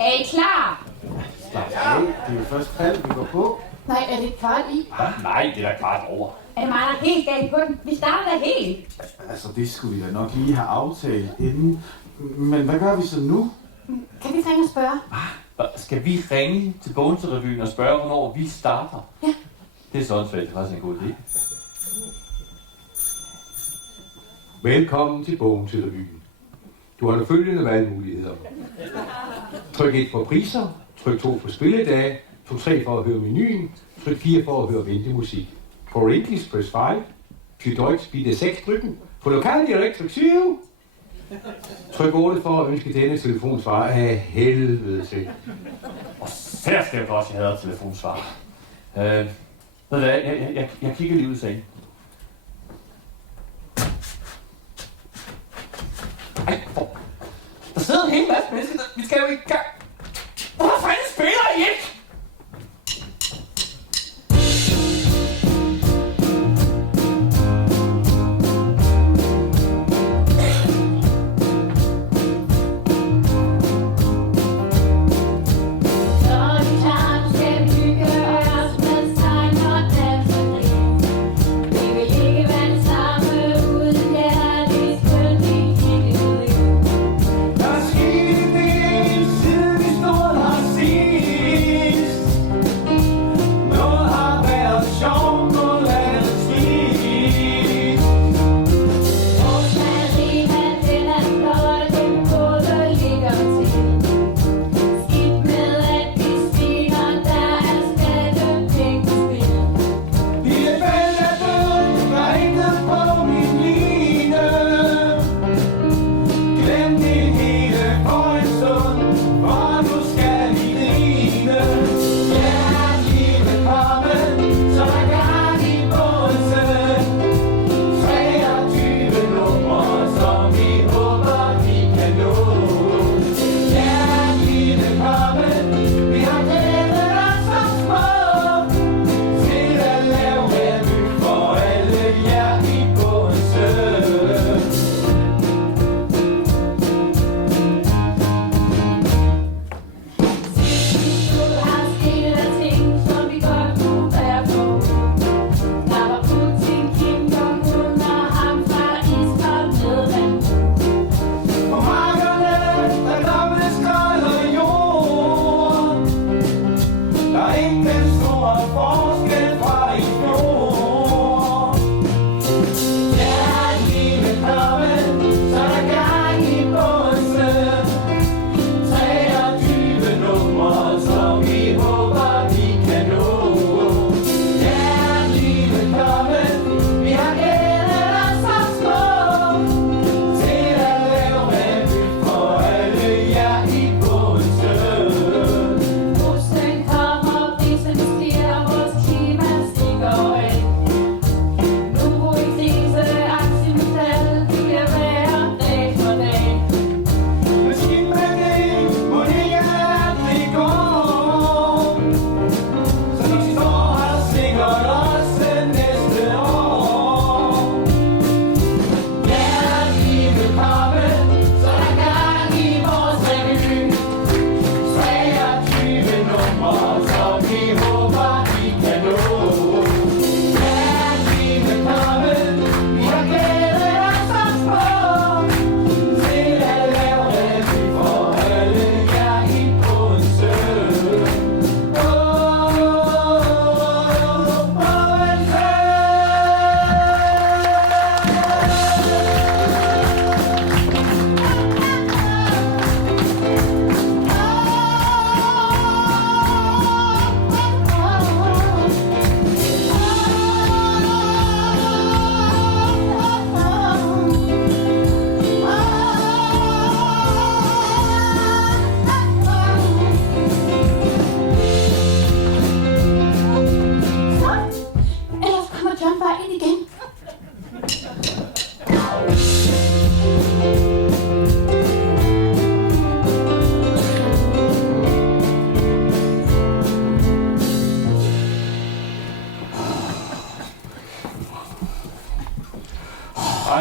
Er I klar? Slap af, det er jo først halv, vi går på. Nej, er det kvart i? Nej, det er da kvart over. Er det mig, der er helt galt på den? Vi starter da helt. Altså, det skulle vi da nok lige have aftalt inden. Men hvad gør vi så nu? Kan vi ringe og spørge? Skal vi ringe til Bogense-revyen og spørge, hvornår vi starter? Ja. Det er sådan svært, det er faktisk en god idé. Velkommen til Bogense-revyen. Du har følgende valgmuligheder. Tryk 1 for priser, tryk 2 for spilledage, tryk 3 for at høre menuen, tryk 4 for at høre ventemusik. For English, press 5. Für Deutsch, bitte 6 trykken. For lokaldialekt, tryk 7. Tryk 8 for at ønske denne telefonsvar af helvede til. Og særskæmt også, jeg havde telefonsvar. Ved du hvad, jeg kigger lige ud i sagen. Ej, der sidder en hel masse mennesker, vi skal jo i gang. Hvorfor fanden spiller I ikke?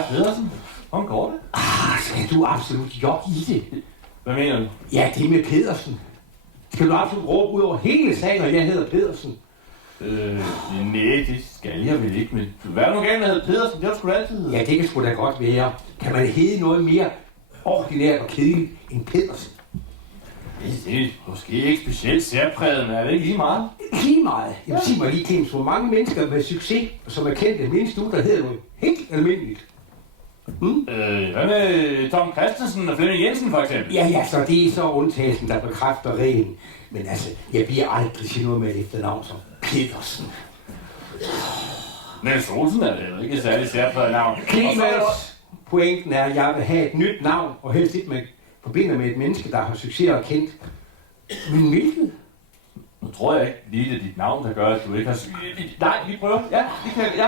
Pedersen, hvordan går det? Skal du absolut jogge i det? Hvad mener du? Ja, det med Pedersen. Skal du absolut råbe ud over hele sagen, og jeg hedder Pedersen? Nej, det skal jeg vel ikke, men hvad er du gerne med hedder Pedersen? Det har du sgu da altid hedder. Ja, det kan sgu da godt være. Kan man hedde noget mere ordinært og kedeligt end Pedersen? Det er måske ikke specielt særpræget, men er det ikke lige meget? Lige meget. Jamen sig mig lige, Clemens, hvor mange mennesker med succes, som er kendte, mindst du, der hedder noget helt almindeligt? Hvad med Tom Christensen og Flemming Jensen for eksempel? Ja, så det er så undtagelsen, der bekræfter reglen. Men altså, jeg bliver aldrig sige noget med et efternavn som Pedersen. Niels Olsen er det ikke særlig særpræget navn. Clemens, pointen er, at jeg vil have et nyt navn, og helst ikke man forbinder med et menneske, der har succes og kendt. Men hvilket? Nu tror jeg ikke lige, det er dit navn, der gør, at du ikke har... Nej, vi prøver. Ja, det kan ja,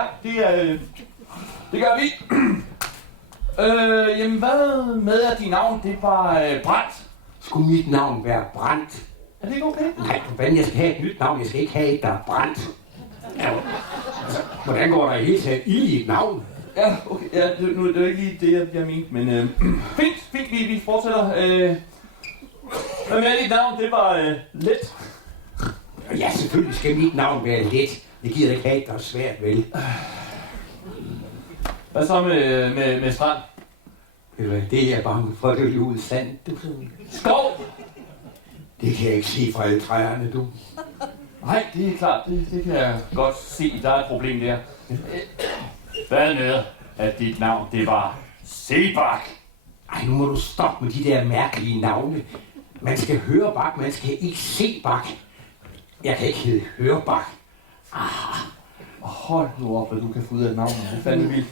det gør vi. Jamen, hvad med, at dit navn, det var Brandt? Skulle mit navn være Brandt? Er det ikke okay? Nej, hvordan jeg skal have et nyt navn? Jeg skal ikke have et, der er Brandt. Ja, altså, hvordan går der i hele taget ild i et navn? Ja, okay. Ja, nu er det ikke lige det, jeg mente, men fint, vi fortsætter. Hvad med dit navn, det var Let. Ja, selvfølgelig skal mit navn være let. Jeg gider ikke have et, der er svært, vel? Hvad så med Strand? Det er jeg bange for, at det er ud sand, du. Skov! Det kan jeg ikke se fra alle træerne, du. Nej, det er klart. Det kan jeg godt se. Der er et problem der. Hvad med, at dit navn, det var Sebak? Ej, nu må du stoppe med de der mærkelige navne. Man skal høre bak, man skal ikke se bak. Jeg kan ikke hedde Hørebak. Hold nu op, hvad du kan få ud af et navn. Det er fandme vildt.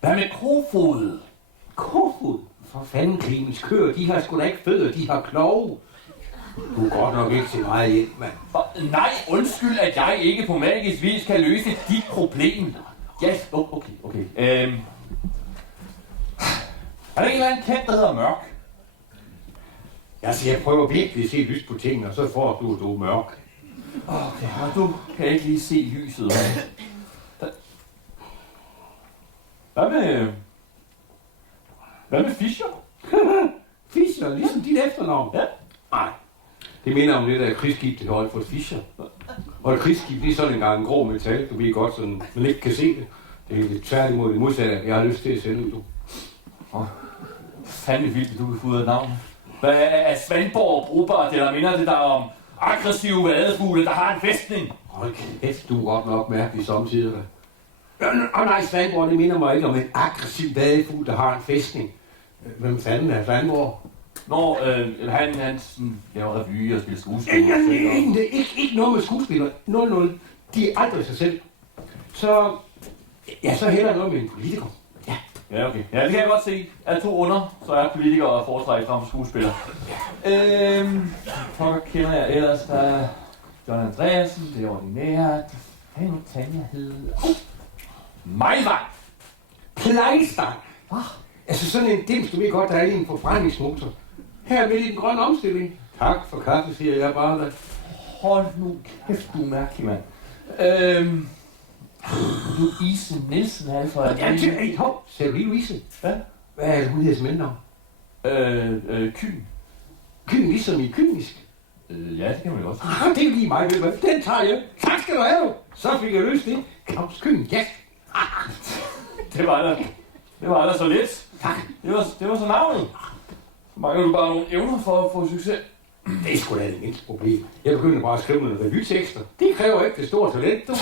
Hvad med Kofod? Kofod? For fanden, Clemens, køer, de har sgu da ikke fødder, de har klove. Du er godt nok ikke til meget hjælp, mand. Nej, undskyld, at jeg ikke på magisk vis kan løse dit problem. Yes, okay. Er der en eller anden kendt, der hedder Mørk? Altså, jeg prøver virkelig at se lys på tingene, og så får du mørk. Okay, og du kan ikke lige se lyset. Hvad med Fischer? Fischer, ligesom dit efternavn? Ja. Nej, det minder om lidt af krigsskib til Holford Fischer. Og et krigsskib, det er sådan en gang grå metal, du ved godt, sådan man ikke kan se det. Det er tværtimod det modsatte, jeg har lyst til at sende ud, du. Fandme vildt, at du kan få ud af navn. Hvad er Svendborg brugbart, eller minder det der om aggressive vadefugle, der har en fæstning? Hold kæft, du er godt nok mærkelig samtidig. Nej, Svendborg, det minder mig ikke om en aggressiv vadefugl, der har en fæstning. Hvem fanden er Svendborg? Når han laver revy og spiller skuespil. Ikke noget med skuespillere. 0-0. De er aldrig sig selv. Så heller noget med en politiker. Ja, okay. Ja, det kan jeg godt se. Er to under, så er politikere og foretræk frem for skuespillere. Pokker kender jeg ellers. Der er John Andreasen, det er ordinært. Hvad nu Tanja hed? Majvang! Plejstang! Altså sådan en dims, du ved godt, der er en forbrændingsmotor. Her midt i den grønne omstilling. Tak for kaffe, siger jeg bare. Da. Hold nu kæft, du er mærkelig, mand. Du Ise Nielsen er for... Sagde du lige Louise? Hvad? Hvad er det, hun hedder som mellemnavn? Kyn. Kyn ligesom i kynisk? Ja, det kan man jo også. Det er jo lige mig, ved. Den tager jeg. Tak skal du have. Så fik jeg løst det. Claus Kyn, ja. Det var da så lidt. Tak. Det var så navnet. Så mangler du bare nogle evner for at få succes. Det er sgu da det mindste problem. Jeg begynder bare at skrive nogle revytekster. Det kræver ikke det store talent, du.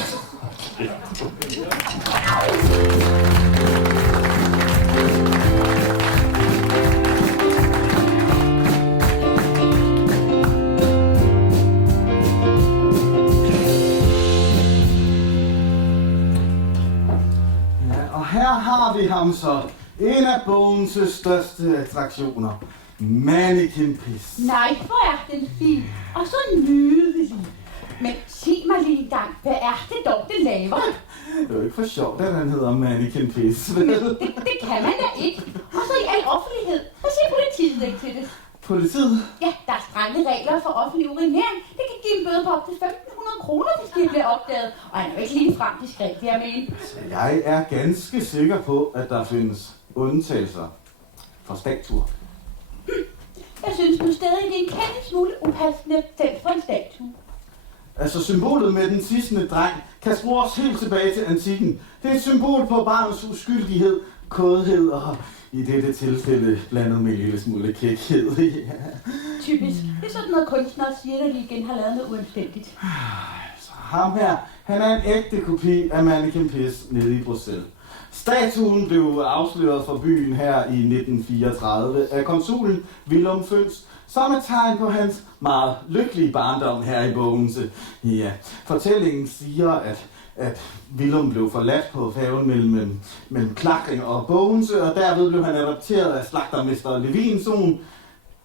Og her har vi ham så. En af bogens største attraktioner. Mannequin Piss. Nej, hvor er den fin. Og så nydelig. Men sig mig lige en gang, hvad er det dog, det laver? Det er jo ikke for sjovt, at han hedder Mannequin Piss. Men det kan man da ikke. Og så i al offentlighed. Hvad siger politiet ikke til det? Politiet? Ja, der er strenge regler for offentlig urinering. Det kan give en bøde på op til 1.500 kroner, hvis det bliver opdaget. Og han er jo ikke lige frem diskret, vil jeg mene. Jeg er ganske sikker på, at der findes undtagelser. for statuer. Jeg synes nu stadig, det er en kende smule upassende felt for en statue. Altså symbolet med den sidste dreng kan spores helt tilbage til antikken. Det er et symbol på barnets uskyldighed, kådhed og i dette tilfælde blandet med en lille smule kækhed. Ja. Typisk. Det er sådan noget kunstnere siger, når de igen har lavet noget uanstændigt. Så ham her, han er en ægte kopi af Manneken Pis nede i Bruxelles. Statuen blev afsløret fra byen her i 1934 af konsulen Willum Føns, som et tegn på hans meget lykkelige barndom her i Bogense. Ja, fortællingen siger, at Willum blev forladt på færgen mellem Klakring og Bogense, og derved blev han adopteret af slagtermester Levinson.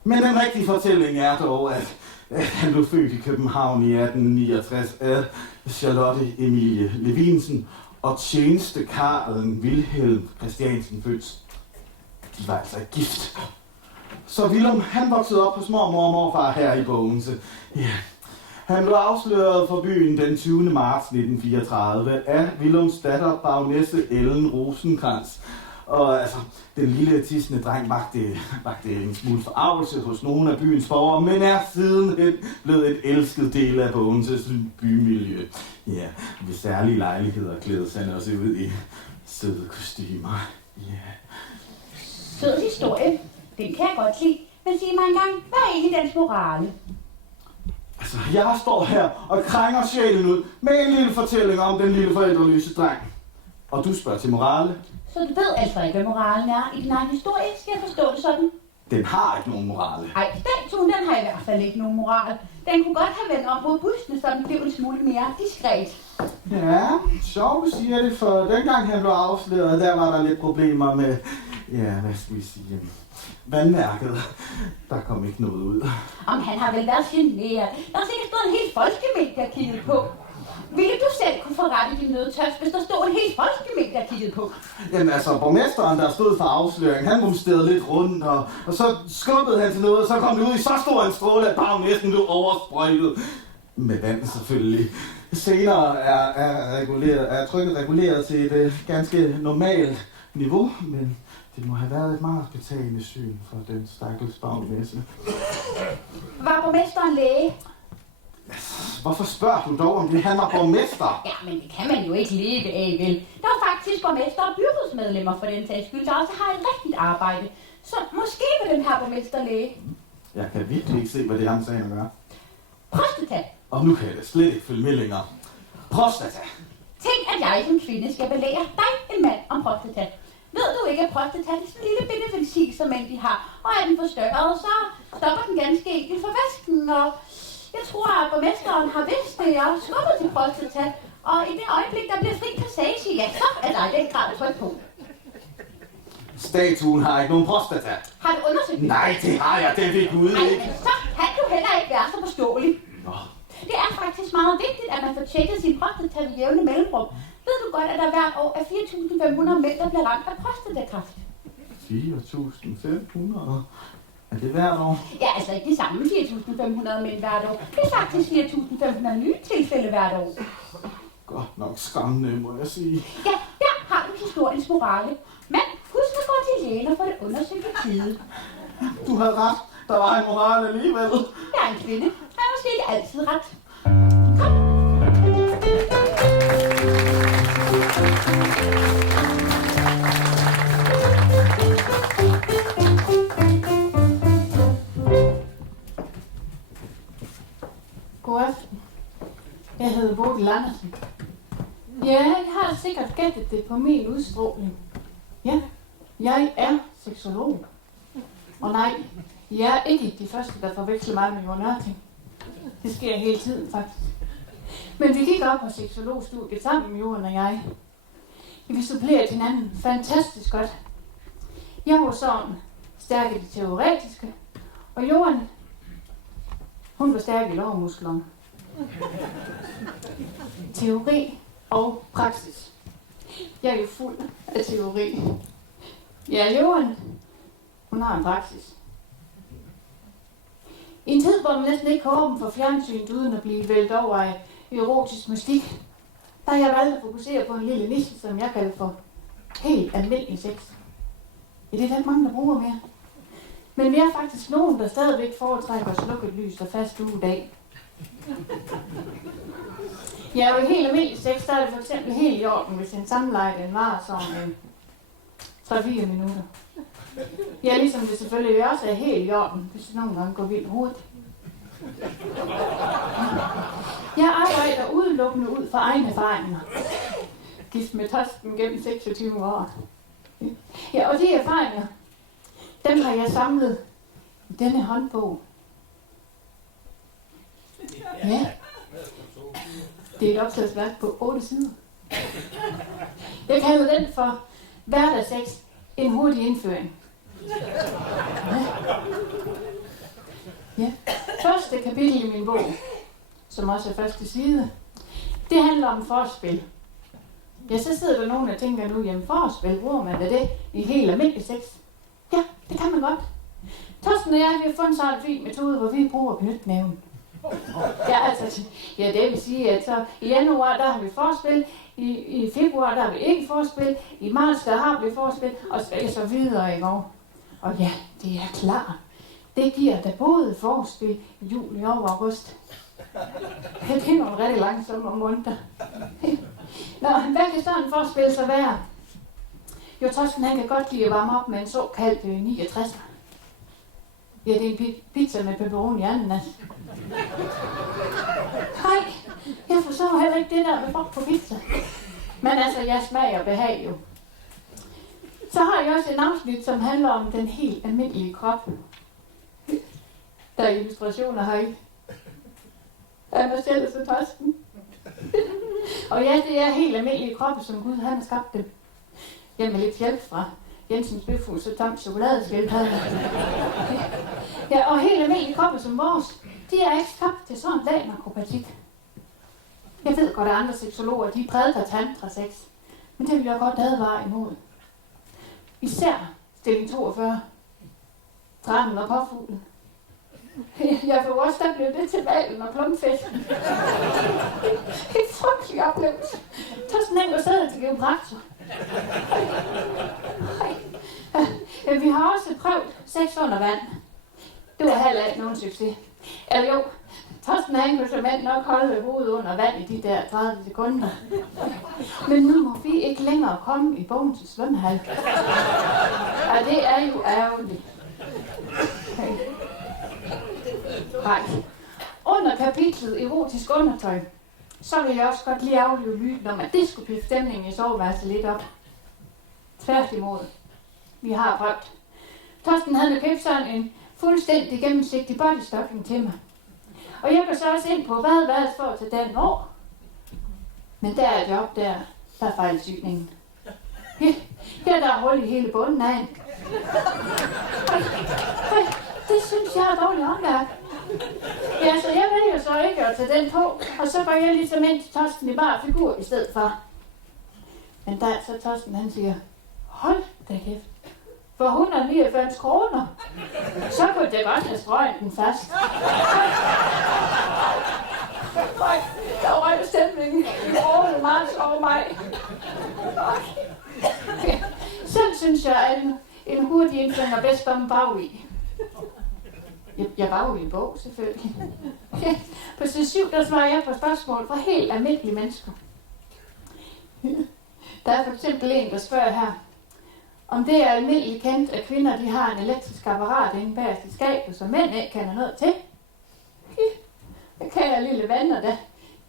Men den rigtige fortælling er dog, at han blev født i København i 1869 af Charlotte Emilie Levinsen og tjeneste Karlen Wilhelm Christiansen Føns. De var altså gift. Så Willum, han voksede op hos mormor og morfar her i Bogense. Ja. Han blev afsløret fra byen den 20. marts 1934 af Willums datter, baronesse Ellen Rosenkrantz. Og altså, den lille tissende dreng vagte en smule forarvelse hos nogle af byens borgere, men er sidenhen blevet et elsket del af Bogenses bymiljø. Ja, ved særlige lejligheder klædes han også ud i søde kostymer. Ja. Sød historie. Den kan jeg godt lide. Men sig mig engang, hvad er egentlig dens morale? Altså, jeg står her og krænger sjælen ud med en lille fortælling om den lille forældreløse dreng. Og du spørger til morale? Så du ved altså ikke, hvad moralen er i din egen historie? Skal jeg forstå det sådan? Den har ikke nogen morale. Ej, statuen, den har i hvert fald ikke nogen moral. Den kunne godt have vendt om mod bussene, så den blev en smule mere diskret. Ja, sjovt du siger det, for dengang han blev afsløret, der var der lidt problemer med, ja, hvad skal vi sige, vandmærket. Der kom ikke noget ud. Om han har vel været generet. Der har sikkert stået en hel folkemængde og kigget på. Ville du selv kunne forrette din nødtørst, hvis der stod en hel folkemængde og kiggede på? Jamen altså, borgmesteren, der stod for afsløring, han rumsterede lidt rundt, og så skubbede han til noget, og så kom det ud i så stor en stråle, at bare næsten blev oversprøjtet. Med vand selvfølgelig. Senere er trykket reguleret til et ganske normalt niveau, men det må have været et meget betagende syn for den stakkels bagnæse. Var borgmesteren læge? Hvorfor spørger du dog om det? Han var borgmester. Ja, men det kan man jo ikke leve af, vel? Der var faktisk borgmester og byrådsmedlemmer for den sags skyld, der også har et rigtigt arbejde. Så måske var den her borgmester læge. Jeg kan virkelig ikke se, hvad det er, han sagde at gøre. Prostata. Og nu kan jeg da slet ikke følge med længere. Prostata. Tænk, at jeg som kvinde skal belære dig, en mand, om prostata. Ved du ikke, at prostata er sådan en lille bitte ventil, som mænd de har, og er den forstørret, så stopper den ganske enkelt for vasken, og jeg tror, at borgmesteren har vidst det, og skubbet til prostata, og i det øjeblik, der bliver fri passage, ja, så er der i den grad tryk på. Statuen har ikke nogen prostata. Har du undersøgt det? Nej, det har jeg, det ved Gud Ej, ikke. men så kan du heller ikke være så forståelig. Nå. Det er faktisk meget vigtigt, at man får tjekket sin prostata ved jævne mellemrum. Ved du godt, at der hvert år er 4.500 mænd, der bliver ramt af prostatakræft? 4.500? Er det hvert år? Ja, altså ikke de samme 4.500 mænd hvert år. Det er faktisk 4.500 nye tilfælde hvert år. Godt nok skræmmende, må jeg sige. Ja, der har du historiens morale. Men husk at gå til lægen og få det undersøgt i tide. Du havde ret. Der var en moral alligevel. Jeg er en kvinde. Jeg har måske ikke altid ret. Kom. God aften. Jeg hedder Bodil Andersen. Ja, jeg har sikkert gættet det på min udstråling. Ja, jeg er seksolog. Og nej, jeg er ikke de første, der forveksler mig med Jørgen Ørting. Det sker hele tiden, faktisk. Men vi gik op på seksologstudiet sammen, Jørgen og jeg. Vi supplerede hinanden fantastisk godt. Jeg var sådan stærk i det teoretiske, og Jørgen, hun var stærk i lårmusklerne. Teori og praksis. Jeg er jo fuld af teori. Ja, Jørgen, hun har en praksis. I en tid, hvor man næsten ikke kan åbne for fjernsynet uden at blive væltet over af erotisk mystik, der har jeg valgt at fokusere på en lille niche, som jeg kalder for helt almindelig sex. Ja, det er der ikke mange, der bruger mere. Men vi er faktisk nogen, der stadigvæk foretrækker slukket lys og fast ugedag. Ja, og i helt almindelig sex, der er det for eksempel helt i orden, hvis en samleje den varer som 3-4 minutter. Ja, ligesom det selvfølgelig også er helt i orden, hvis det nogle gange går vildt hurtigt. Jeg arbejder udelukkende ud fra egne erfaringer. Gift med Torsten gennem 26 år. Ja, og de erfaringer, dem har jeg samlet i denne håndbog. Ja, det er et opslagsværk på 8 sider. Jeg kalder den for Hverdagssex, en hurtig indføring. Ja. Første kapitel i min bog, som også er første side, det handler om forspil. Ja, så sidder der nogen, der tænker nu, jamen forspil, bruger man det i helt almindelig sex? Ja, det kan man godt. Torsten og jeg, vi har fundet sådan en fin metode, hvor vi bruger knytnæven. Ja, det vil sige, at så i januar, der har vi forspil, i februar, der har vi ikke forspil, i marts, der har vi forspil, og så videre i går. Og ja, det er klart. Det giver da både forspil i juli og august. Det er nogle rigtig langsomme måneder. Nå, hvad kan sådan en forspil så være? Jo, Torsten, han kan godt lide at varme op med en såkaldt 69. Ja, det er en pizza med pepperoni i ananas. Nej, jeg forstår heller ikke det der med frugt på pizza. Men altså, jeg smager behag jo. Så har jeg også en afsnit, som handler om den helt almindelige krop. Der er illustrationer her i. Af mig selv og så Torsten. Og ja, det er helt almindelige kroppe, som Gud han har skabt dem. Ja, med lidt hjælp fra Jensens Bøfhus og Toms chokoladeskildpadde. Ja, og helt almindelige kroppe som vores, de er ikke skabt til sådan en lag akrobatik. Jeg ved godt, at andre seksologer, de prædiker tantra-sex, men det vil jeg godt advare imod. Især stilling 42. Tranen og påfuglen. Ja, for os, der blev det til valen og plumfesten. En frygtelig oplevelse. Torsten han går stadig til geopraktor. Vi har også prøvet sex under vand. Det var heller ikke nogen succes. Eller jo, Torsten han kunne simpelthen nok holde hovedet under vand i de der 30 sekunder. Men nu må vi ikke længere komme i bogen til svømmehal. Ja, det er jo ærgerligt. Nej. Under kapitlet erotisk undertøj, så vil jeg også godt lige aflive myten om, at det skulle blive stemningen i soveværelset lidt op. Tværtimod. Vi har prøvet. Torsten havde købt sådan en fuldstændig gennemsigtig bodystocking til mig. Og jeg går så også ind på badeværelset for at tage den over. Men der er det op, der er fejlsyningen. Her der er hul i hele bunden af en. Det synes jeg er dårligt håndværk. Ja, så jeg vælger så ikke at tage den på, og så går jeg ligesom ind til Torsten i bare figur i stedet for. Men der er så Torsten, han siger, hold da kæft, for 199 kroner, så kunne det godt have strøget den fast. Der røg stemningen i året marts over mig. Selv synes jeg, at en hurtig indføring er bedst om bag i. Jeg var jo i en bog, selvfølgelig. På side 7, der svarer jeg på spørgsmål fra helt almindelige mennesker. Der er for eksempel en, der spørger her, om det er almindeligt kendt, at kvinder de har en elektrisk apparat inde bag i skabet, som mænd ikke kender noget til. Det kan jeg lille venner da.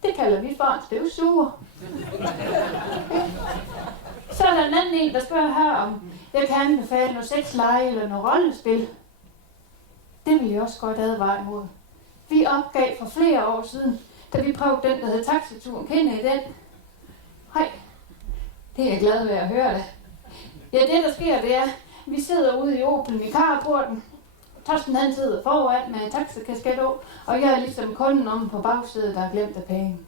Det kalder vi for en støvsuger. Så er der en anden en, der spørger her, om jeg kan anbefale noget sexleje eller noget rollespil. Det vil jeg også godt advare imod. Vi opgav for flere år siden, da vi prøvede den, der hed Taxaturen. Kender I den? Hej. Det er jeg glad ved at høre det. Ja, det der sker, det er, vi sidder ude i Opelen i carporten. Torsten han sidder foran med taxakasket på, og jeg er ligesom kunden om på bagsædet, der har glemt af penge.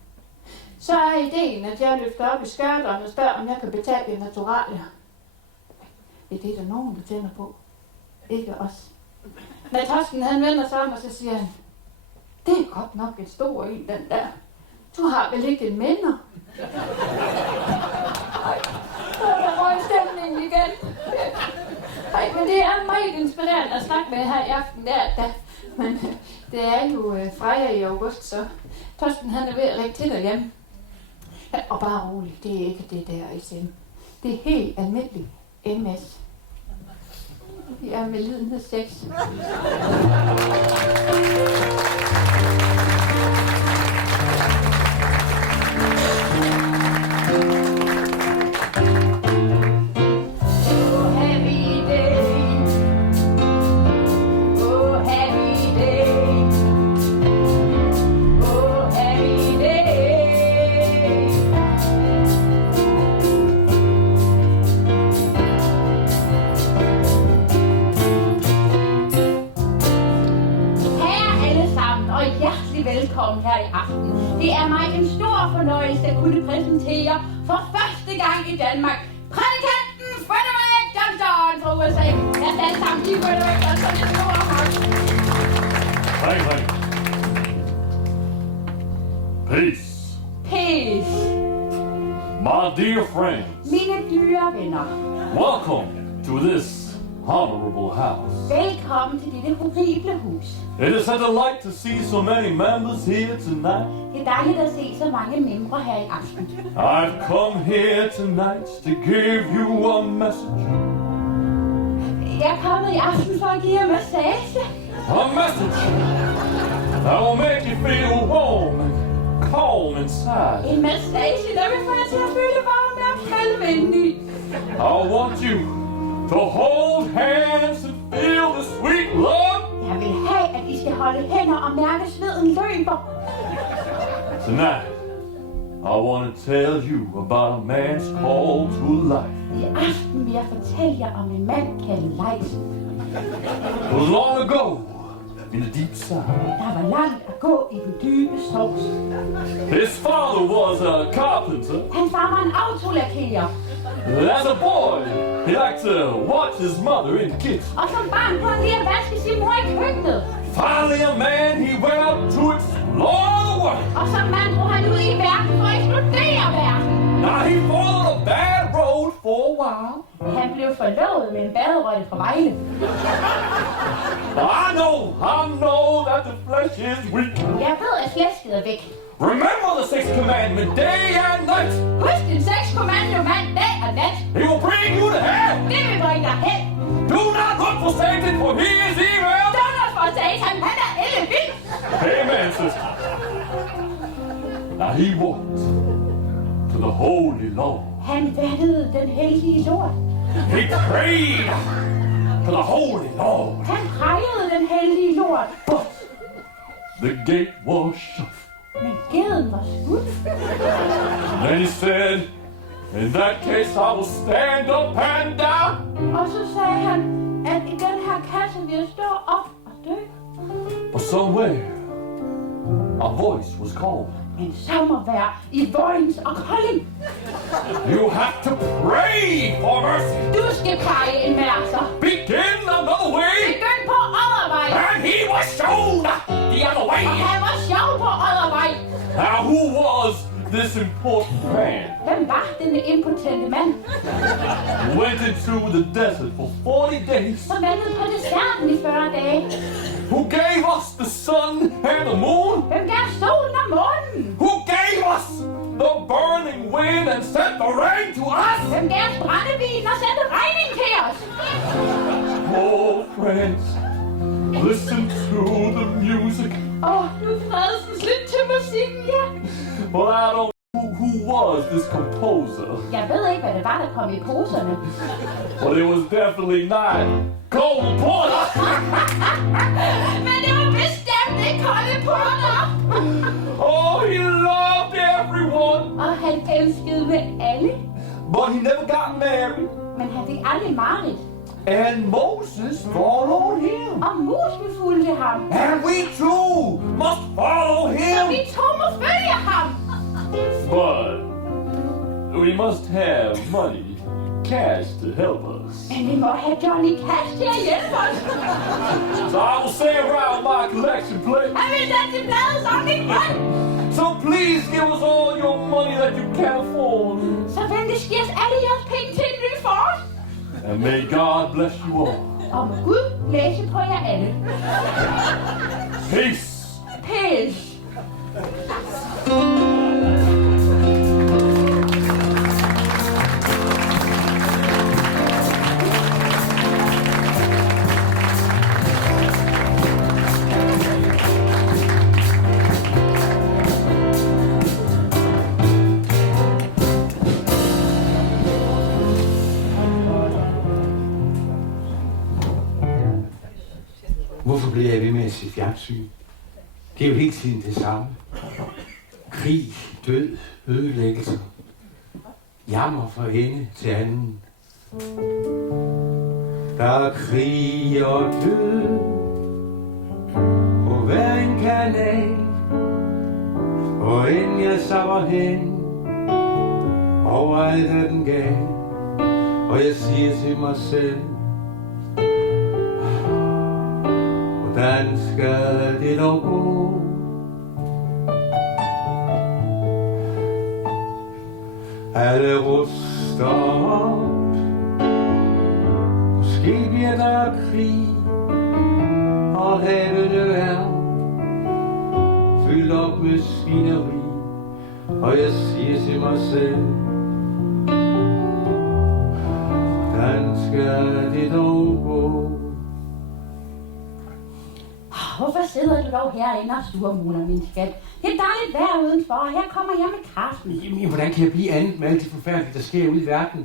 Så er ideen, at jeg løfter op i skørterne og spørger, om jeg kan betale i naturalier. Ja, det er der nogen, der tænder på. Ikke os. Men Torsten han vender sig om, og så siger han, det er godt nok et stor en, den der. Du har vel ikke en minder? Ej, der røg stemningen igen. Ej, men det er meget inspirerende at snakke med her i aften. Men det er jo Freja i august, så Torsten han er ved at række til derhjemme. Ja, og bare rolig, det er ikke det der SM. Det er helt almindelig MS. Vi er med lidenhed 6. Velkommen her i aften. Det er mig en stor fornøjelse at kunne præsentere for første gang i Danmark prædikanten Frederick Johnson fra USA. Lad os alle sammen give Frederick Johnson en stor hånd. Hej. Peace. Peace. My dear friends, Mine dyre venner. welcome to this honorable house. Velkommen til dette horrible hus. It is a delight to see so many members here tonight. Det er dejligt at se så mange membre her i aften. I've come here tonight to give you a message. Jeg er kommet i aften for at give jer massage. A message that will make you feel warm and calm inside. En massage, der vil få jer til at føle varme og kalde. I want you to hold hands and feel the sweet love. Jeg vil have, at I skal holde hænder og mærke sveden løber. Tonight, I want to tell you about a man's call to life. I aften vil jeg fortælle jer om en mand kaldet Leif. It was long ago, in the deep south. Der var langt at gå i den dybe sovs. His father was a carpenter. Hans far var en autolakkerer. As a boy, he liked to watch his mother in the kitchen. Og som barn kunne han lide at vaske sin mor i køkkenet. Finally, a man, he went out to explore the world. Og som mand drog han ud i verden for at eksplodere verden. Now, he followed a bad road for a while. Han blev forlovet med en baderøjte fra Vejle. I know that the flesh is weak. Jeg ved, at flæsket er væk. Remember the sixth commandment, day and night. Husk din 6 kommando, mand, dag og nat. He will bring you to hell. Det vil bringe dig hen. Do not look for Satan, for he is evil. Donald for Satan, han er ellevild. Amen, sister. Now he walked to the holy Lord. Han vattede den hellige lort. He prayed to the holy Lord. Han prejede den hellige lort. But the gate was shut. Men geden var skudt. Then he said, in that case I will stand up and die. Og så sagde han, at i den her kasse vil jeg stå op og dø. But somewhere, a voice was called. Men så må være i Vojens og Kolding. You have to pray for mercy. Du skal præge en mærser. Begin another way. Begynd på Oddervej. And he was shown the other way. Og han var sjov på Oddervej. Now who was this important man? Hvem var denne impotente mand? Went into the desert for 40 days. Som ventede på deserten i 40 dage. Who gave us the sun and the moon? Hvem gav solen og månen? Who gave us the burning wind and sent the rain to us? Hvem gav os brændebilen og sendte regning til os? Oh, friends, listen to the music. Nu fredelsens lidt til musikken, ja. But I don't know who was this composer. Jeg ved ikke, hvad det var, der kom i poserne. But it was definitely not Cole Porter. Men det var bestemt ikke Cole Porter. Oh, he loved everyone. Og han elskede med alle. But he never got married. Men han fik aldrig mareridt. And Moses followed him. Og Moses fulgte ham. And we too must follow Så him. vi to må følge ham. But we must have money, cash to help us. Men vi må have Johnny Cash til at hjælpe os. So I will say around my collection plate. Han vil sætte sin plade som en grøn. So please give us all your money that you can afford. Så venligst giv os alle jeres penge til en ny Ford. And may God bless you all. Og må Gud blæse på jer alle. Peace! Peace! Hvorfor bliver jeg ved med at se fjernsyn? Det er jo hele tiden det samme. Krig, død, ødelæggelser. Jammer fra ende til anden. Der er krig og død på hver en kanal. Og end jeg savner hen, overalt er den gal. Og jeg siger til mig selv, hvordan skal det dog gå? Alle ruster op. Måske bliver der krig, og havene er fyldt op med svineri. Og jeg siger til mig selv, hvordan skal det dog gå? Hvorfor sidder du dog herinde og surmuler, min skat? Det er dejligt vejr udenfor, og her kommer jeg med kaffen. Jamen, hvordan kan jeg blive andet med alt det forfærdelige, der sker ude i verden?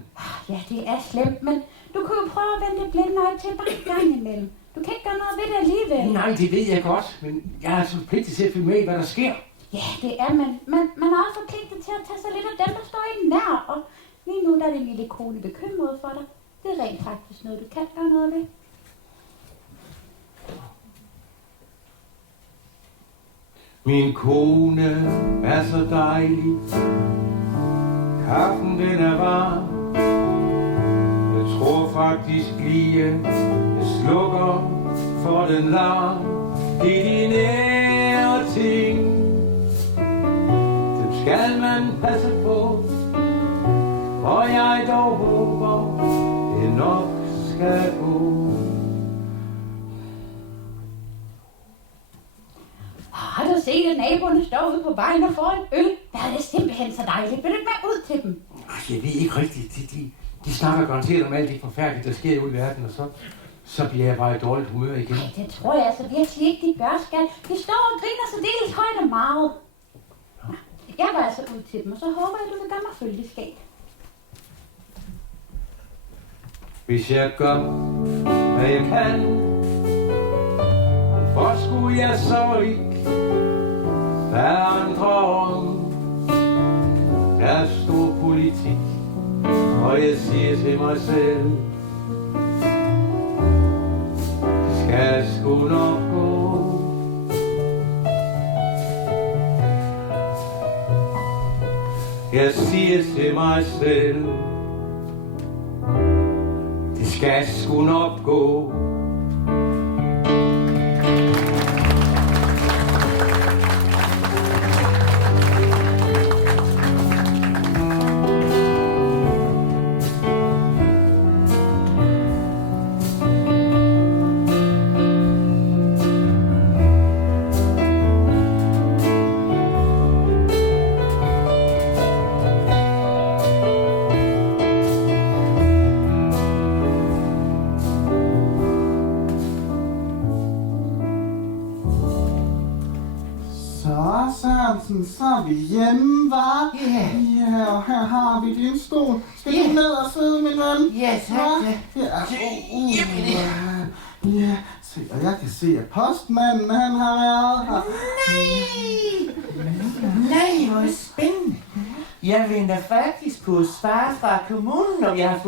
Ja, det er slemt, men du kan jo prøve at vende det blinde øje til bare en gang imellem. Du kan ikke gøre noget ved det alligevel. Nej, det ved jeg godt, men jeg er så pligtig til at følge med i, hvad der sker. Ja, det er man er også forpligtet til at tage sig lidt af dem, der står i nær. Og lige nu der er din lille kone bekymret for dig. Det er rent faktisk noget, du kan gøre noget ved. Min kone er så dejlig. Kaffen den er varm. Jeg tror faktisk lige, jeg slukker for den larm. Det er de nære ting. Dem skal man passe på. Og jeg dog håber, det nok skal gå. Har du set, at naboerne står ude på vejen og får en øl? Der er det simpelthen så dejligt. Vil du ikke med ud til dem? Jeg ved ikke rigtigt. De snakker garanteret om alt det forfærdelige, der sker ude i verden, og så bliver jeg bare i dårligt humør igen. Nej, det tror jeg altså virkelig ikke, de gør, skal. De står og griner så deles højt og meget. Jeg var altså ud til dem, og så håber jeg, du vil gøre mig følgeskab. Hvis jeg gør, hvad jeg kan, hvor skulle jeg så ikke være andre om? Der er stor politik, og jeg siger til mig selv, skal sgu nok gå. Jeg siger til mig selv, det skal sgu nok gå. Så er vi hjemme, hva'? Ja, og her har vi din stol. Skal du ned og sidde, min ven? Ja, tak. Ja, se, og jeg kan se, at postmanden, han har været her. Nej, hvor spændende. Jeg venter faktisk på svar fra kommunen, og jeg har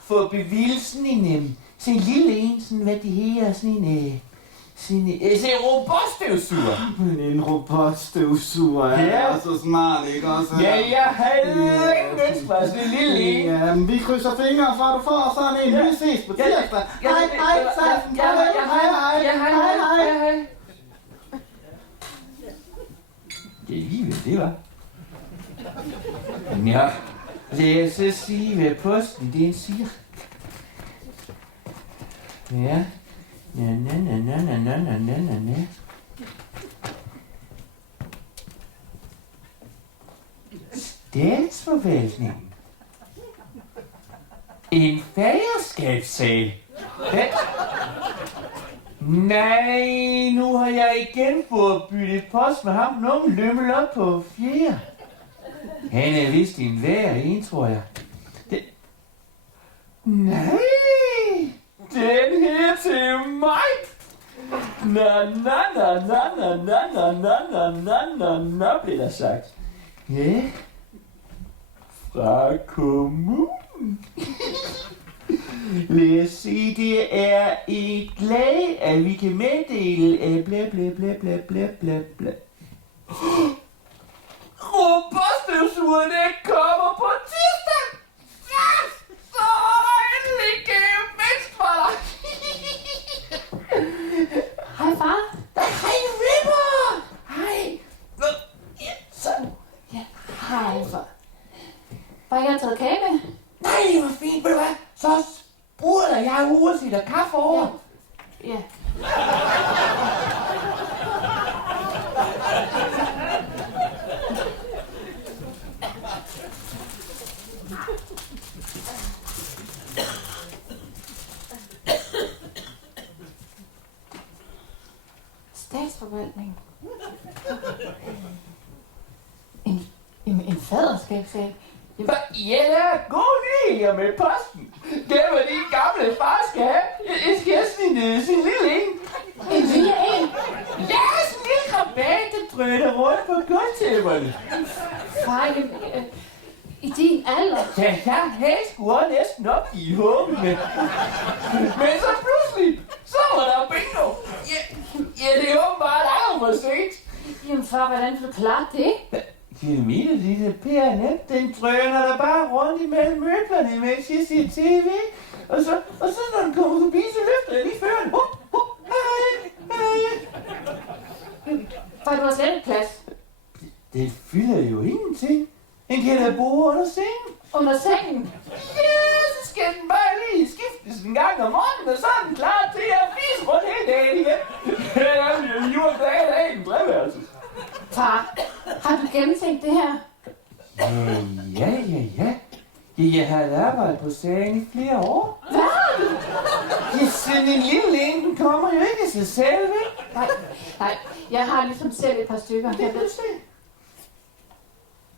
fået bevilgelsen en lille en, sådan hvad det hedder, sådan en robotstøvsuger. Men en robotstøvsuger er så smart, ikke også? Ja, jeg havde ikke ønsket mig sådan en lille en. Ja, men vi krydser fingre for, at du får sådan en. Vi ses på tirsdag. Hej, Sarsen. Hej. Det er lige det, var. Ja, lad os så sige, hvad posten den siger. Ja. Na. Statsforvaltningen. En faderskabssag. Hvad? Nej, nu har jeg igen fået byttet post med ham. Nogen lømmel op på 4. Han er vist en værre en, tror jeg. Nej, den her til mig. Na, blev der sagt. Ja, fra kommunen. Lad os se, det er et glad, at vi kan meddele, bla. Robotstøvsugeren, det kommer på tirsdag. Ja, så er der endelig gevinst for dig. Hej, far. Hej, Ripper. Hej. Ja, så. Ja, hej, far. Far, jeg har taget kage med. Nej, det var fint, ved du hvad? Så spurgte jeg hurtigt og kaffe over. Ja. Statsforvaltning. En faderskabssag. Ja, der er gode nyheder med posten. Det var din gamle far skal have. Jeg skal have sin lille en. En lille en? Ja, sådan en lille rabat, der drøner rundt på gulvtæpperne. Far, i din alder. Ja, jeg havde sgu også næsten opgivet håbet. Men så pludselig, så var der bingo. Ja, det er åbenbart alt for sent. Jamen far, hvordan vil du klare det? Det mine lille Per-net, den drøner der bare rundt imellem møblerne, mens jeg ser tv. Og så når den kommer forbi, så løfter jeg lige føren. Hej. Far, du har slet ikke plads. Det fylder jo ingenting. Den kan da bo under sengen. Under sengen? Ja, så skal den bare lige skiftes en gang om morgenen, og så er den klar til at fise rundt hele dagen igen. Det er jo jord dag i en drivværelse. Far, har du gennemtænkt det her? Ja. Jeg har arbejdet på sagen i flere år. Hvad? Ja, sådan en lille en, den kommer jo ikke af sig selv, vel? Nej, jeg har ligesom selv et par stykker. Det kan du se.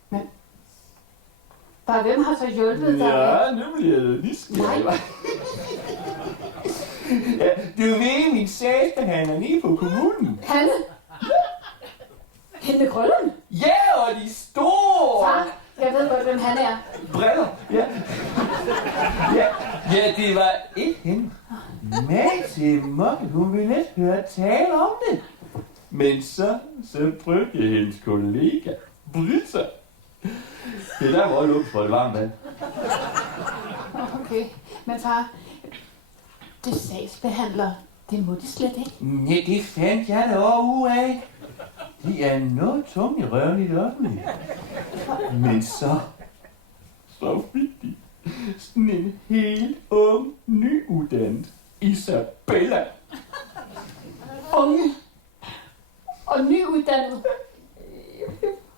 Men, far, hvem har så hjulpet dig? Ja, nu bliver jeg nysgerrig. Nej. Ja, du ved min sagsbehandler lige på kommunen. Hanne? Hende med krøllerne? Ja, og de store... Far, jeg ved godt, hvem han er. Briller, ja. Ja, det var ikke hende. Mægtig Mokke, hun ville ikke høre tale om det. Men så brugte jeg hendes kollega, Britta. Det der var lukket for det varme vand. Okay, men far, det sagsbehandler, det må de slet ikke. Nej, det fandt jeg da også ud af. De er noget tunge i røven i det offentlige. Men så fik de sådan en helt ung, nyuddannet Isabella. Unge og nyuddannet.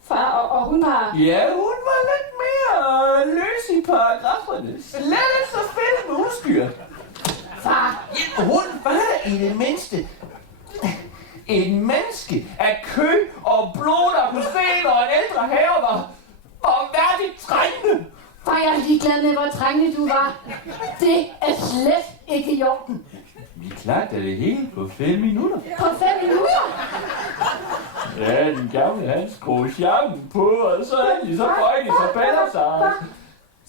Far, og hun var... Ja, hun var lidt mere løs i paragraferne. Slet ikke så fedt med udstyr. Far! Ja, hun var i det mindste en menneske af kø og blod, der kunne se, når en ældre herre var værdigt trængende. Far, jeg er ligeglad med, hvor trængende du var. Det er slet ikke i orden. Vi klarte det hele på 5 minutter. På 5 minutter? Ja, den gamle han skruede charmen på, og så er de så bøjt i tabeller sig.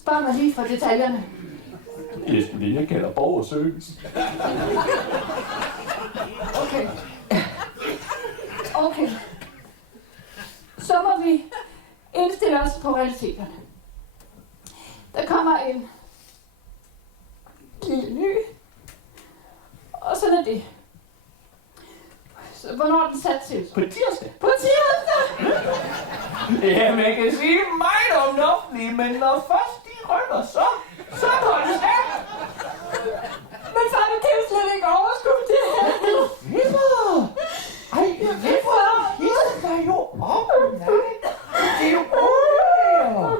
Spørg mig lige for detaljerne. Det er sgu det, jeg kalder borgerservice. Okay. Så må vi indstille os på realiteterne. Der kommer en lille ny, og sådan er det. Så hvornår er den sat til? På tirsdag. På tirsdag! Ja, man kan sige meget om den offentlige, men når først de rykker, så går det af. Men far, det kan jo slet ikke ikke overskue det her. Vipper! Ej, Vipper! Hisse dig jo op! Nej, det er jo Ole!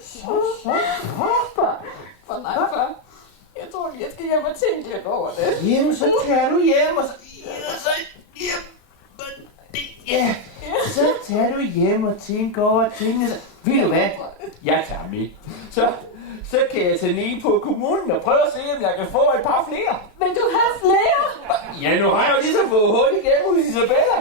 Så. For nej, far. Jeg tror lige, jeg skal hjem og tænke lidt over det. Jamen, så tager du hjem, og så... Så tager du hjem og tænker over tingene. Ved du hvad? Jeg tager med. Så kan jeg tage ned på kommunen og prøve at se, om jeg kan få et par flere. Vil du have flere? Ja, nu har jeg jo lige så fået hul igennem hos Isabella.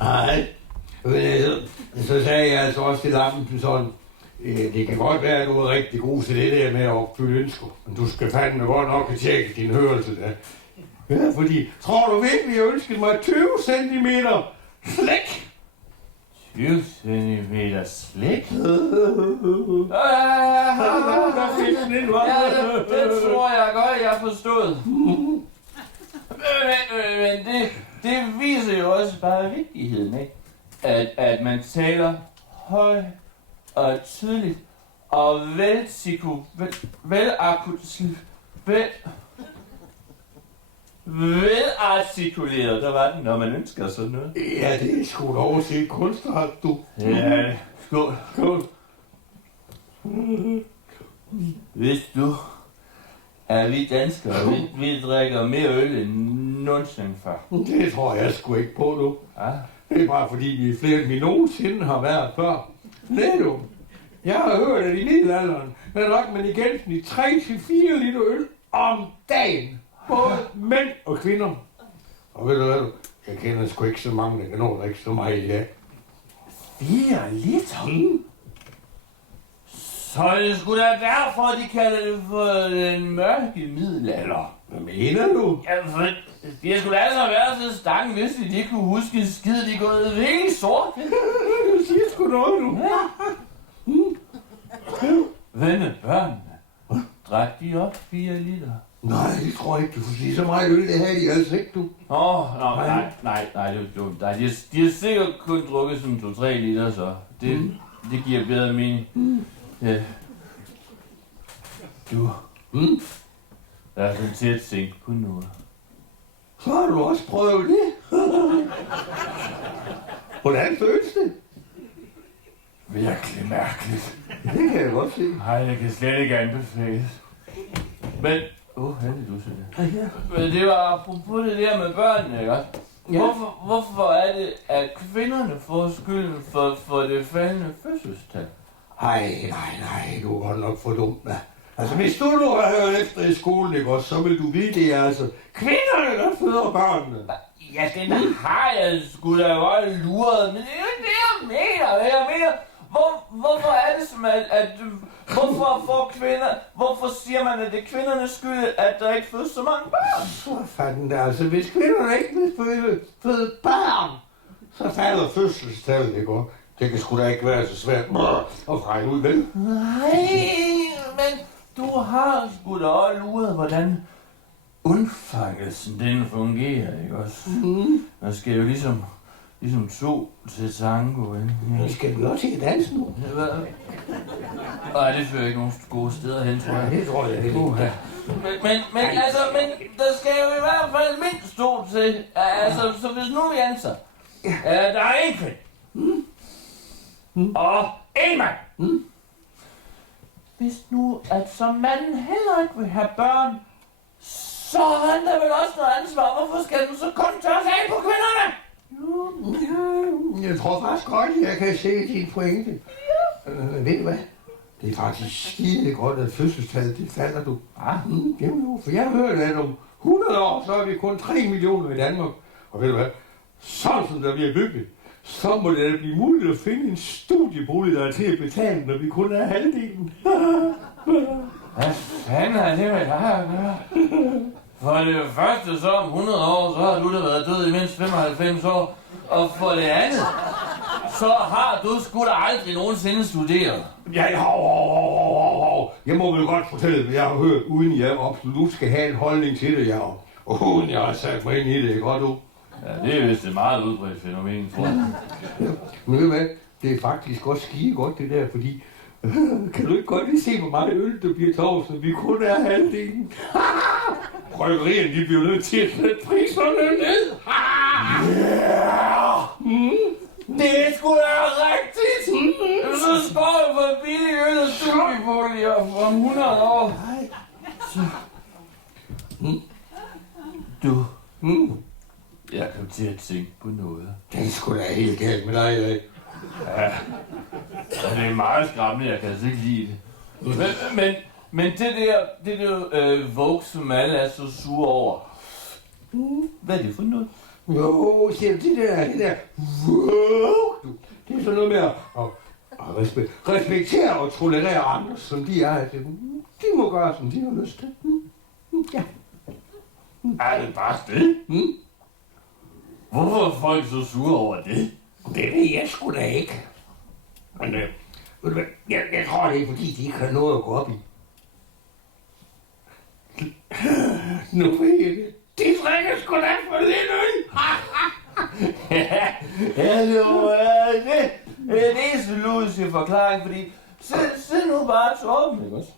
Nej, så sagde jeg altså også til lampen sådan, det kan godt være, at du er rigtig god til det der med at opfylde ønsker, men du skal fandme godt nok have tjekket din hørelse der. Ja, fordi, tror du virkelig, jeg ønskede mig 20 cm slæk? 20 centimeter slik? Der fik den ind, Det tror jeg godt, jeg har forstået. Men det viser jo også bare vigtigheden, ikke? At man taler højt og tydeligt og velartikuleret, der var den, når man ønsker sådan noget. Ja, det er sgu da overset kunstart, du. Ja, skål. Hvis du er vi danskere, vi drikker mere øl end nogensinde før. Det tror jeg sgu ikke på, du. Ja. Det er bare fordi, vi flere end vi nogensinde har været før. Nej, du. Jeg har hørt, at i middelalderen, der drak man i gennemsnit 3-4 liter øl om dagen. Både mænd og kvinder. Og ved du hvad, jeg kender sgu ikke så mange, der kan nå drikke så meget i dag. 4 liter? Så er det sgu da derfor, de kalder det for den mørke middelalder. Hvad mener du? Ja, for de har sgu da altså været så stange, hvis de ikke kunne huske skid, de er gået helt sort. Du siger sgu noget, du. Hvad med børnene? Drak de op 4 liter? Nej, det tror jeg ikke, du får sige så meget øl, det havde de altså ikke, du. Nej, de har sikkert kun drukket sådan 2-3 liter, så det giver bedre mening. Ja. Du. Jeg er sådan til at tænke på noget. Så har du også prøvet det. Hvordan føles det? Virkelig mærkeligt. Det kan jeg godt se. Nej, jeg kan slet ikke anbefales. Men, hvad er det du siger? Ja. Men det var apropos det der med børnene, ikke også? Ja. Hvorfor er det, at kvinderne får skylden for det faldende fødselstal? Nej, du er godt nok for dumt, hva'? Altså, hvis du nu har hørt efter i skolen, ikke også, så vil du vide, det er altså kvinderne, der føder børnene. Ja, den har jeg sgu da godt luret, men det er jo ikke det, jeg mener. Hvorfor er det som, hvorfor siger man, at det er kvindernes skyld, at der ikke fødes så mange børn? Så fanden der, altså, hvis kvinderne ikke vil føde børn, så falder fødselstallet, ikke også? Det kan sgu da ikke være så svært at regne ud, vel? Nej, men du har sgu da også luret, hvordan undfangelsen den fungerer, ikke også? Man skal jo ligesom to til tango, ikke? Nu skal vi også til dans nu. Nej, det fører ikke nogen gode steder hen, tror jeg. Ja, det tror jeg ikke. Men der skal jo i hvert fald mindst 2 til. Altså, så hvis nu vi anser, der er en kvinde. Og en mand. Hvis nu, at som manden heller ikke vil have børn, så har han da vel også noget ansvar. Hvorfor skal den så kun tørres af på kvinderne? Jeg tror faktisk godt, jeg kan se din pointe. Ved du hvad? Det er faktisk skide godt, at fødselstallet det falder, du. Jamen, for jeg har hørt, at om 100 år, så er vi kun 3 millioner i Danmark. Og ved du hvad? Sådan som der bliver bygget, så må det blive muligt at finde en studiebolig, der er til at betale, når vi kun er halvdelen. Hvad fanden er det med dig at gøre? For det første så om 100 år, så har du da været død i mindst 95 år. Og for det andet, så har du sgu da aldrig nogensinde studeret. Ja, jeg må vel godt fortælle, hvad jeg har hørt, uden jeg absolut skal have en holdning til det, og uden jeg har sat mig ind i det, ikke godt du? Ja, det er vist et meget udbredt fænomen, tror jeg. Men ved du hvad, det er faktisk også skide godt det der, fordi kan du ikke godt lige se, hvor meget øl der bliver taget, så vi kun er halvdelen? Bryggerierne, de bliver nødt til at sætte priserne ned. Det er sgu da rigtigt! Så står jeg for billig øl og studieboliger om 100 år. Du, jeg kom til at tænke på noget. Det er sgu da helt galt med dig, Erik. Ja, og det er meget skræmmende, jeg kan altså ikke lide det. Men det der Vogue, som alle er så sure over. Hvad er det for noget? Jo, siger du, det der, det er sådan noget med at respektere og tolerere andre, som de er. De må gøre, som de har lyst til. Ja. Er det bare det? Hvorfor er folk så sure over det? Det ved jeg sgu da ikke. Men ved du hvad, jeg tror, det er fordi, de ikke har noget at gå op i. Nu ved jeg det. De drikker sgu da for lidt øl. Det er så ludsig forklaring, fordi se nu bare Torben, ikke også?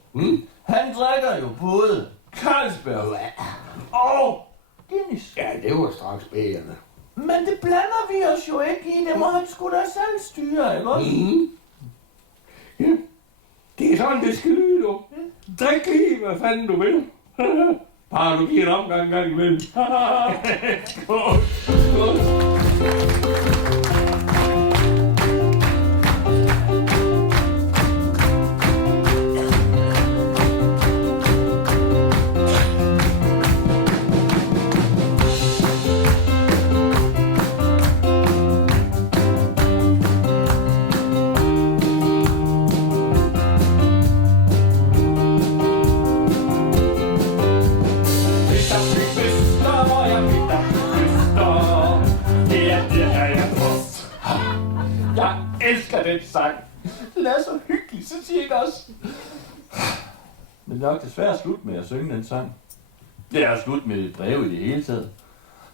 Han drikker jo både Carlsberg og Guinness. Ja, det var straks bærende. Men det blander vi os jo ikke i. Det må han sgu da selv styre, ikke også? Ja, det er sådan, det skal lyde, du. Drik lige, hvad fanden du vil. Bare du giver en omgang en gang imellem. Godt. Den sang. Den er så hyggelig, så siger jeg også. Men det er nok desværre slut med at synge den sang. Det er slut med breve i det hele taget.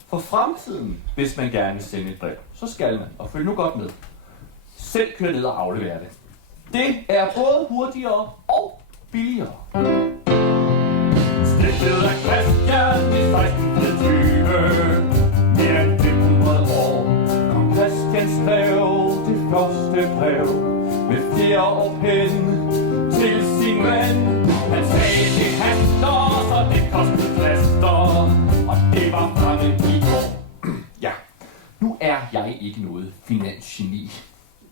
For fremtiden, hvis man gerne vil sende et brev, så skal man, og følg nu godt med, selv køre ned og aflevere det. Det er både hurtigere og billigere. Stiftet af Christian i 1620, mere end 500 år, kom Christian skrev det første brev med fjer og pen til sin ven. Han sagde det haster, så det kostede plaster, og det var fremme i går. Ja, nu er jeg ikke noget finansgeni,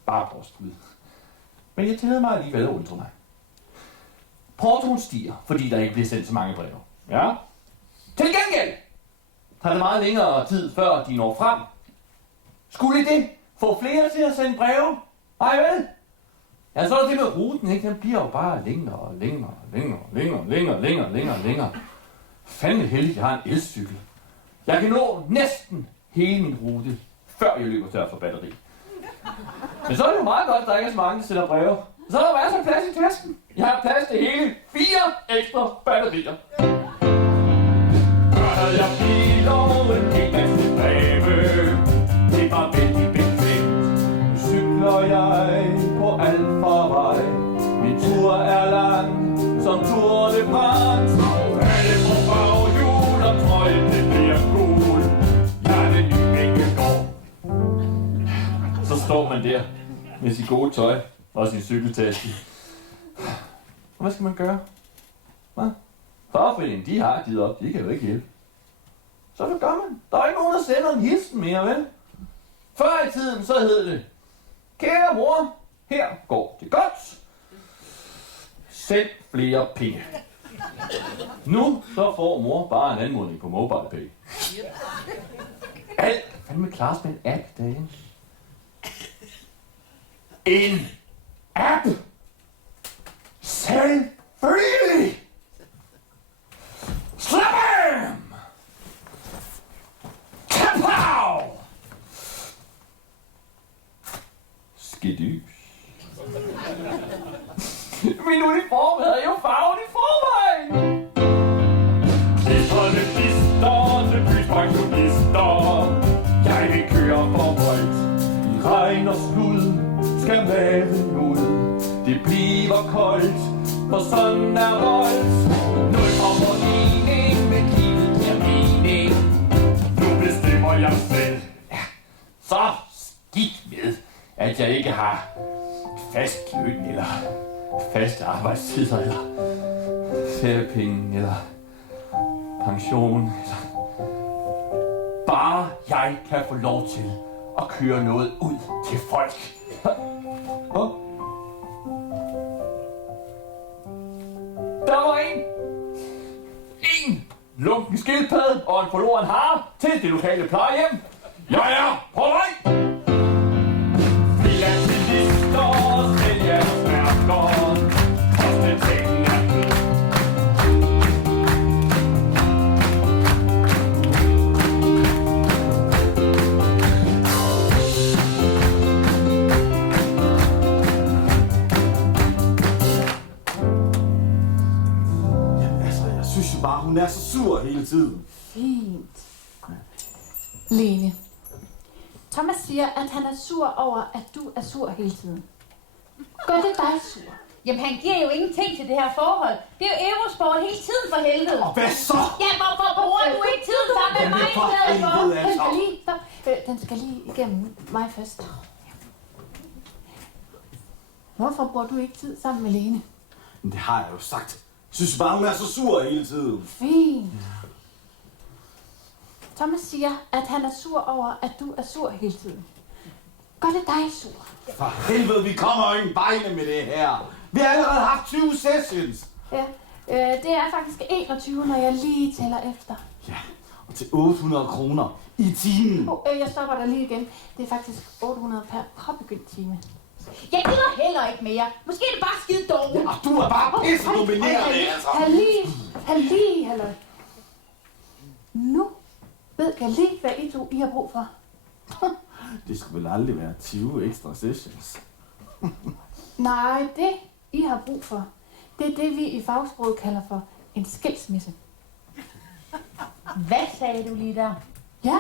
bare postbud. Men jeg tillader mig alligevel at undre mig. Portoen stiger, fordi der ikke bliver sendt så mange breve. Ja. Til gengæld tager det meget længere tid, før de når frem. Skulle I det? Få flere til at sende breve? Nej vel? Ja, så er det med ruten, ikke? Den bliver jo bare længere. Fandme heldigt, jeg har en elcykel. Jeg kan nå næsten hele min rute, før jeg løber tør for batteri. Men så er det jo meget godt, at der ikke er så mange, der sender breve. Så er der masser af plads i tasken. Jeg har plads til hele 4 ekstra batterier. Før havde jeg bil og en hel masse breve. Det var vældig bekvemt. Nu cykler jeg på Alfarvej. Min tur er lang, som Tour de France. Alle på baghjul og trøjen, det bliver gul. Jeg er den nye går. Så står man der med sit gode tøj og sin cykeltaske. Og hvad skal man gøre? Hvad? Fagforeningen, de har givet op. De kan jo ikke hjælpe. Så hvad gør man? Der er ikke nogen, der sender en hilsen mere, vel? Før i tiden, så hed det: kære mor, her går det godt. Send flere penge. Nu så får mor bare en anmodning på MobilePay. Alt fandme klares med en app derinde. En app! Selvfølgelig! Slap af! skidys. Min uniform havde jo farven i forvejen. Klistrende pisterne, byspensionister. Jeg vil køre for højt. I regn og slud skal maden ud. Det bliver koldt, for sådan er voldt. Nul forurening, men livet giver mening. Nu bestemmer jeg selv. Ja, så skidt med, at jeg ikke har fast løn, eller faste arbejdstider, eller feriepenge, eller pension, eller bare jeg kan få lov til at køre noget ud til folk. Der var en lunken skildpadde og en forloren hare til det lokale plejehjem. Jeg er på vej! Filatelister, sælgersmærker, kostetækken er død. Bare hun er så sur hele tiden. Fint. Lene. Thomas siger, at han er sur over, at du er sur hele tiden. Gør det dig sur? Jamen, han giver jo ingenting til det her forhold. Det er jo Eurosport hele tiden for helvede. Og hvad så? Ja, hvorfor bruger du ikke tiden sammen med mig i stedet for? Den skal lige, stop. Den skal lige igennem mig først. Hvorfor bruger du ikke tid sammen med Lene? Men det har jeg jo sagt. Jeg synes bare, hun er så sur hele tiden. Fint. Thomas siger, at han er sur over, at du er sur hele tiden. Gør det dig sur? For helvede, vi kommer jo ingen vegne med det her. Vi har allerede haft 20 sessions. Ja, det er faktisk 21, når jeg lige tæller efter. Ja, og til 800 kroner i timen. Jeg stopper dig lige igen. Det er faktisk 800 per påbegyndt time. Jeg gider heller ikke mere. Måske er det bare skide dårligt. Ja, og du er bare pisse dominerende, altså. Halløj. Nu ved jeg lige, hvad I har brug for. Det skulle vel aldrig være 20 ekstra sessions. Nej, det I har brug for, det er det, vi i fagsproget kalder for en skilsmisse. Hvad sagde du lige der? Ja.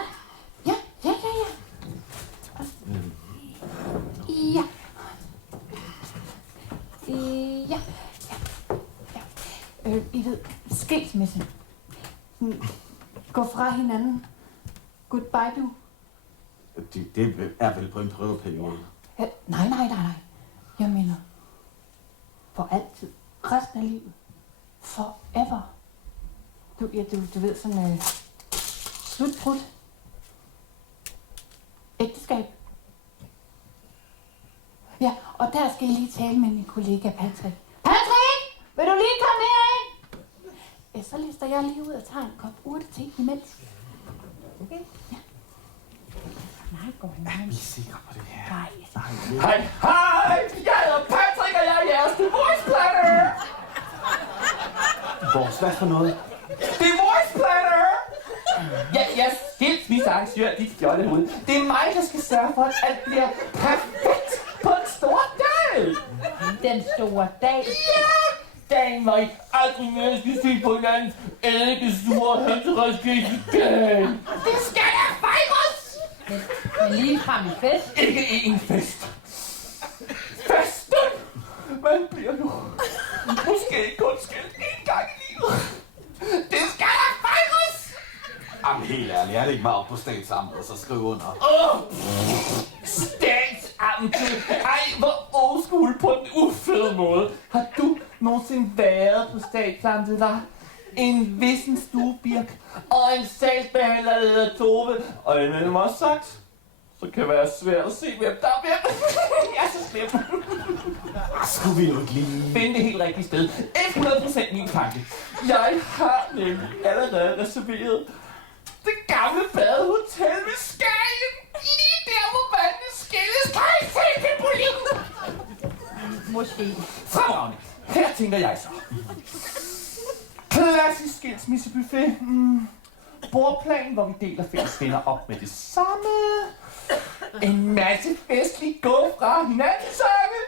I ved, skilsmisse. Gå fra hinanden. Goodbye, du. Det er vel på en prøveperiode. Ja, nej. Jeg mener, for altid. Resten af livet. Forever. Du ved, sådan slutbrud. Ægteskab. Ja, og der skal jeg lige tale med min kollega Patrick. Patrick! Vil du lige komme herind? Ja, så lister jeg lige ud og tager en kop urte-te imens. Okay? Ja. Nej, går han. Er vi sikre på det her? Nej. Hej! Jeg hedder Patrick, og jeg er jeres divorce planner! Vores, hvad for noget? Divorce planner! Jeg er skilsmissearrangør, dit fjolle hoved. Det er mig, der skal sørge for, at alt bliver perfekt på en stor dag! Den store dag. Ja! Dagen, hvor I aldrig mere skal se på hinandens eddikesure hønseredskab igen! Det skal da fejres! Men lige frem i fest. Ikke en fest. Festen! Man bliver nu måske kun skilt en gang i livet. Det skal da fejres! Jamen helt ærligt, er det ikke bare op på statsamtet og så skrive under? Statsamtet! Ej, hvor old school på den ufede måde. Har du nogensinde været på statsamtet, der? En vissen stuebirk og en sagsbehandler, der hedder Tove. Og imellem også sagt, så kan det være svært at se, hvem der er hvem. Jeg er så slem. Skulle vi jo ikke lige... Finde det helt rigtige sted. 100% min tanke. Jeg har nemlig allerede reserveret det gamle badehotel ved Skagen. Lige der, hvor vandene skilles. Kan I se det på livet? Måske. Fremragende. Her tænker jeg så. Klassisk skilsmissebuffet. Bordplan, hvor vi deler fælles venner op med det samme. En masse festligt gå fra hinanden sange.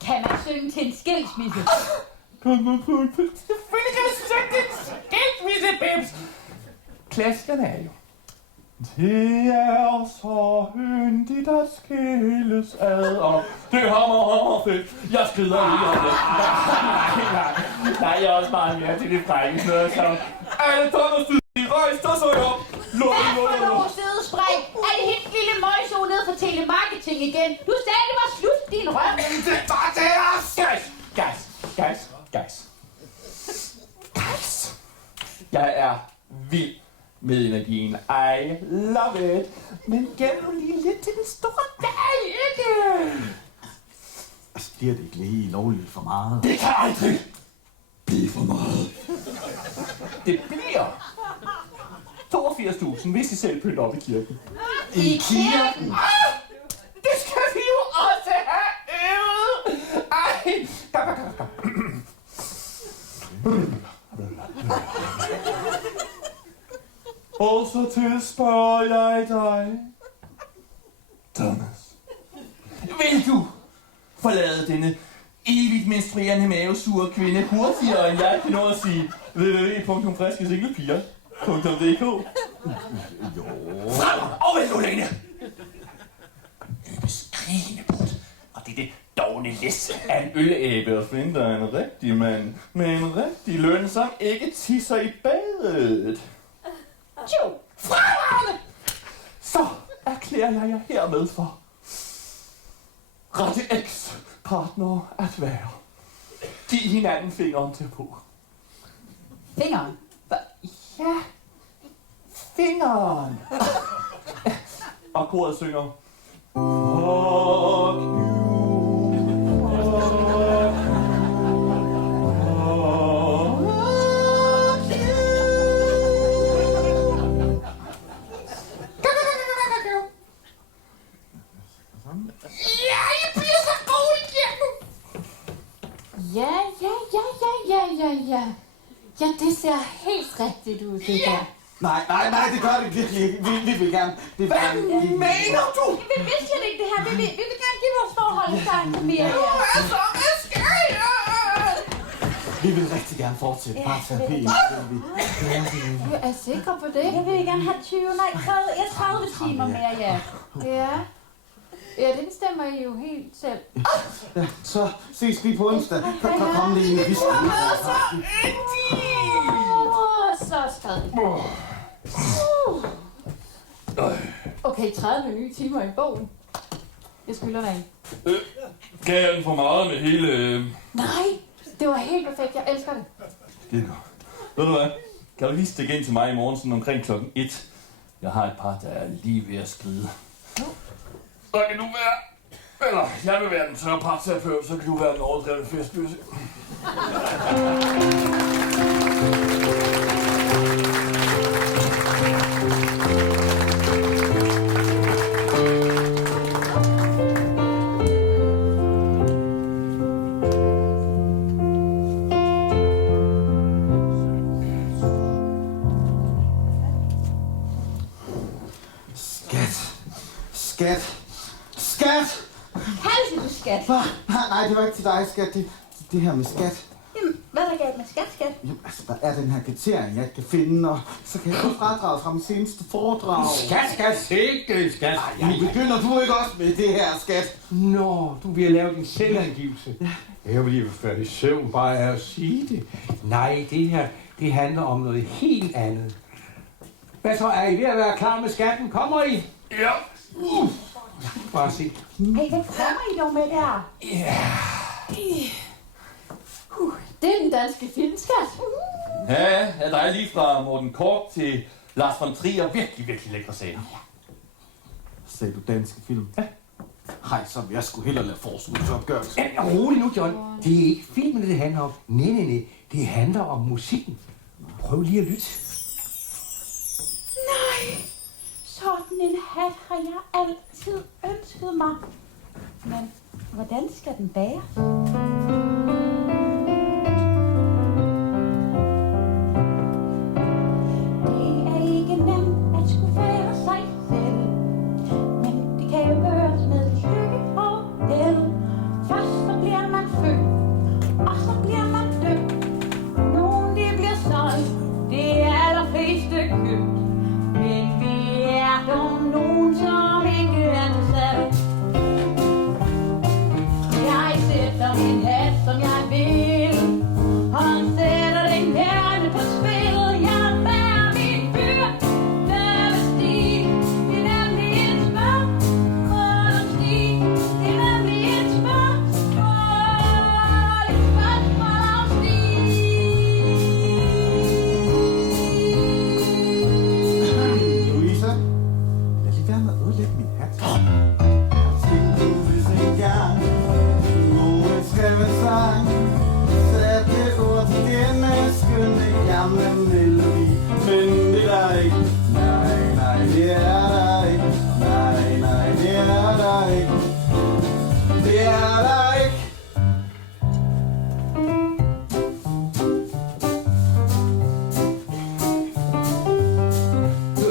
Kan man synge til en skilsmisse? Selvfølgelig kan du synge til en skilsmisse, Bims. Klassikerne er jo. Det er så yndigt at skilles ad, og det hammer fedt. Jeg skrider lige om det. Nej, jeg er også meget mere til det frække noget, så... Alle donnerstid, rejs dig så op. Hvad for nogle sidespring? Er det helt lille møjso ned for telemarketing igen? Du sagde, det var slut, din røv. Det var det her! Guys! Jeg er vild med energien. I love it. Men gem nu lige lidt til den store dag, ikke? Altså, bliver det ikke lige lovligt for meget? Det kan aldrig blive for meget. Det bliver 82.000, hvis I selv pynter op i kirken. I kirken? Det skal vi jo også have øvet! Ej! Kom. Og så tilspørger jeg dig, Thomas. Vil du forlade denne evigt menstruerende mavesure kvinde hurtigere, end jeg kan nå at sige www.friskesinglepiger.dk? Jo. Frem og vælg nu, Lene! Løbe skrigende bort. Og det er det dogne læs af en ølæbe og finde dig en rigtig mand med en rigtig løn, som ikke tisser i badet. Jo, fremragende! Så erklærer jeg jer hermed for rette eks-partner at være. Giv hinanden fingeren til på. Fingeren? Ja, fingeren. Og koret synger. Fuck you. Ja, det ser helt rigtigt ud, det der. Nej, det gør det virkelig ikke. Vi vil gerne... Hvad mener du? Vi vil slet ikke det her. Vi vil gerne give vores forhold en gang mere. Hvad sker der? Vi vil rigtig gerne fortsætte parterapien. Du er sikker på det? Jeg vil gerne have 30 timer mere, ja. Ja, det bestemmer I jo helt selv. Ja, så ses vi på onsdag. Kom lige ind i visken. Så skrevet. Okay, 30 nye timer i bogen. Jeg skylder dig en. Gav jeg den for meget med hele... Nej, det var helt perfekt. Jeg elsker det. Det er godt. Ved du hvad? Kan du lige stikke ind til mig i morgen sådan omkring klokken 1? Jeg har et par, der er lige ved at skride. Så kan du være... Eller, jeg vil være den tørre parterapeut, så kan du være den overdrevne festbøsse. Skat! Kalder du skat? Nej, det var ikke til dig, skat. Det her med skat. Jamen, hvad er der galt med skat? Jamen, altså, der er den her kvittering, jeg kan finde, og så kan jeg få fradraget fra min seneste foredrag. Skat. Nu begynder du ikke også med det her, skat? Nå, du vil lave din selvangivelse. Jeg vil lige være i søvn bare af at sige det. Nej, det her, det handler om noget helt andet. Hvad så, er I ved at være klar med skatten? Kommer I? Ja. Bare se. Hey, hvad kommer I dog med der? Det er den danske filmskat. Ja, der er lige fra Morten Korch til Lars von Trier. Virkelig, virkelig lækre sager. Sagde du danske film? Ja. Hej, så vil jeg sgu hellere lade forskudsopgørelse. Ja, rolig nu, John. Det er ikke filmen, det handler om. Nej. Det handler om musikken. Prøv lige at lytte. Nej, sådan en hat har jeg altid ønsket mig. Men hvordan skal den bære? Det er ikke nemt at skulle være sig selv, men det kan jo der ikke. Det er der ikke.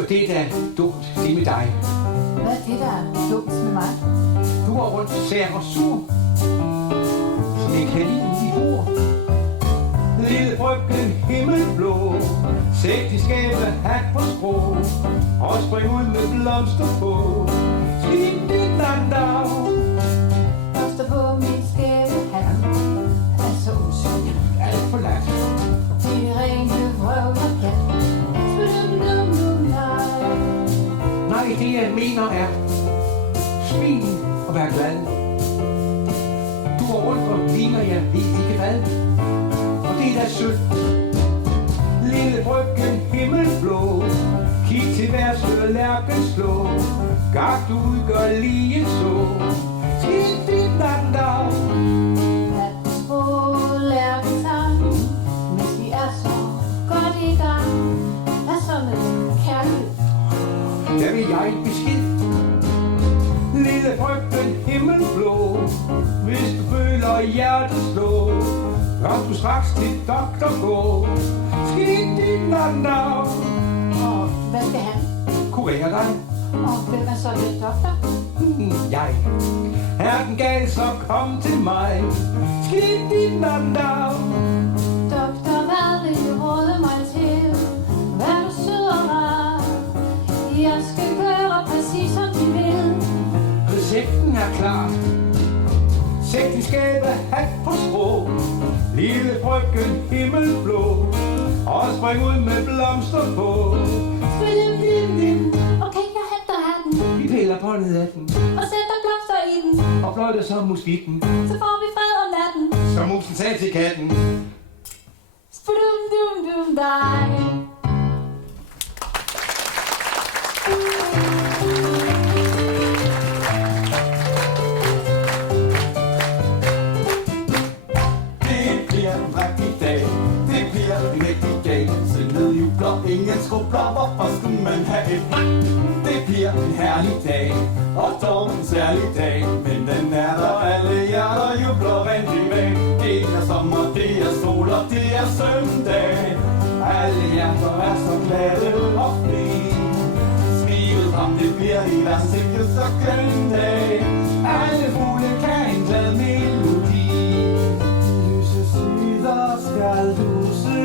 Det er da dumt, det med dig. Hvad er det, der er dumt med mig? Du går rundt sær og sur, som en kanin i bord. Lille bryggen himmelblå, sæt de skæve hat på skrå, og spring ud med blomster på. Skib dit landdag. Blomster på min skæve hat, er så usynlig. Alt for lat. Det er rene vrøvl og pjat. Nej, det jeg mener er, smil og vær glad. Du går rundt og ligner jeg ved ikke hvad. Og det er da sødt. Lille bryggen himmelblå, kig til værs og lærken slå. Gak du udgør lige så, skib dit landdag. Hattens brå, lærken sang, mens vi er så godt i gang. Hvad så med kærlighed? Der vil jeg beskid. Lille bryggen himmelblå, hvis du føler hjertet slå, kan du straks til doktor gå. Skib dit landdag. Og hvad skal han? Kurere dig. Og hvem er så den doktor? Jeg. Er den gal, så kom til mig. Skib dit landdag. Doktor, hvad vil du råde mig til? Vær du sød og rar. Jeg skal gøre præcis som de vil. Recepten er klar. Sæt din skæve hat på strå. Lille bryggen himmelblå, og spring ud med blomster på. Spil dim. Okay, jeg henter hatten Vi piller båndet af den, og sætter blomster i den. og fløjter som muskitten, Så får vi fred om natten. som musen sagde til katten. Spudum dig. Det bliver en rigtig dag. Det bliver en rigtig dag. Sindet jubler, ingen skrubler. Hvorfor skulle man have et nej? Det bliver en herlig dag, og dog en særlig dag. Men den er der, alle hjerter jubler rigtig med. Det er sommer, det er sol, og det er søndag. Alle hjerter er så glade og fri. Skrivet om det bliver i hver sikke så glad dag. Alle fugle kan en glad melodi. Lyse sider skal du se.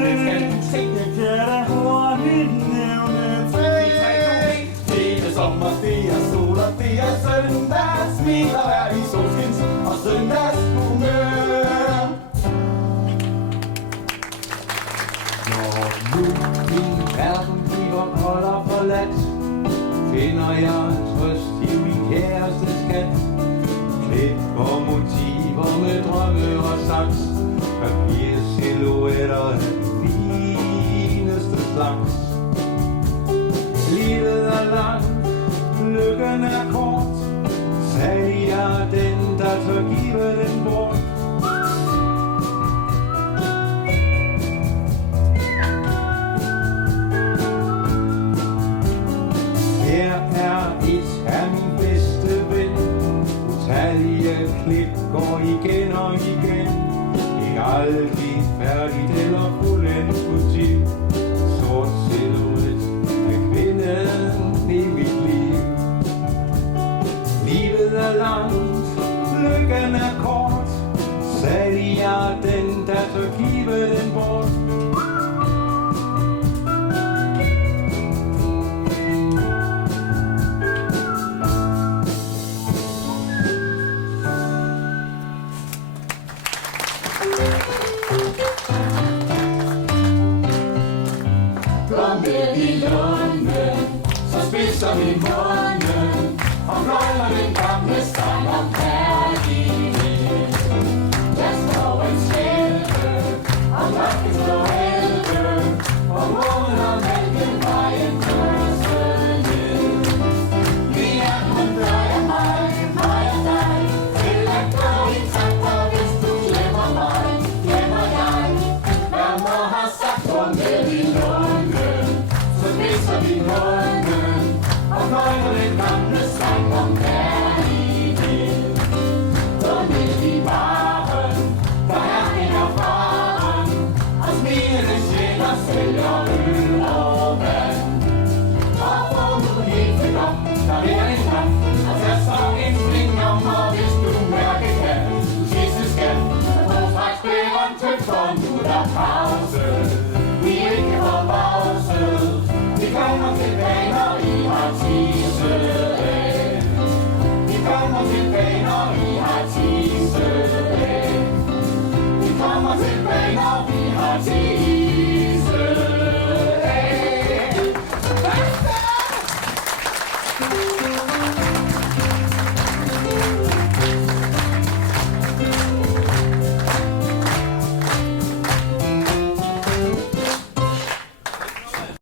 Det kan da hurtigt nævne tre. Det er sommer, det er sol, og det er søndag. Smiler er i solskins og søndagshumør. Når nu min verden bliver kold og forladt, finder jeg trøst i min kæreste skat. Klipper motiver med drømme og saks, papirsilhuetter af den fineste slags. Livet er langt, lykken er kort, sagde jeg den, der tør give den bort. Her er et af min bedste ven. Utallige klip går igen og igen. Ikke aldrig færdigt eller fuldendt motiv. Sort silhuet af kvinden i mit liv. Livet er langt, lykken er kort, sagde jeg den, der tør give den bort. Blommet i lunden, så spidser vi munden, og fløjter den gamle sang om kærlighed. Jeg står en skælve, og klokken slår 11, og månen og mælken vejen kører ned. Vi er kun dig og mig og dig, til at gå i takt, og hvis du glemmer mig, glemmer jeg. Hvad må have sagt blommet i lunden, så spidser vi munden, og fløjter den gamle sang om kærlighed. server en kaffe, og tag så en slingnummer, hvis du mærke kan. Du sidste skal, få straks bæren tømt, for nu er der pause. Vi er ikke forbavset, vi kommer tilbage, når I har tisse.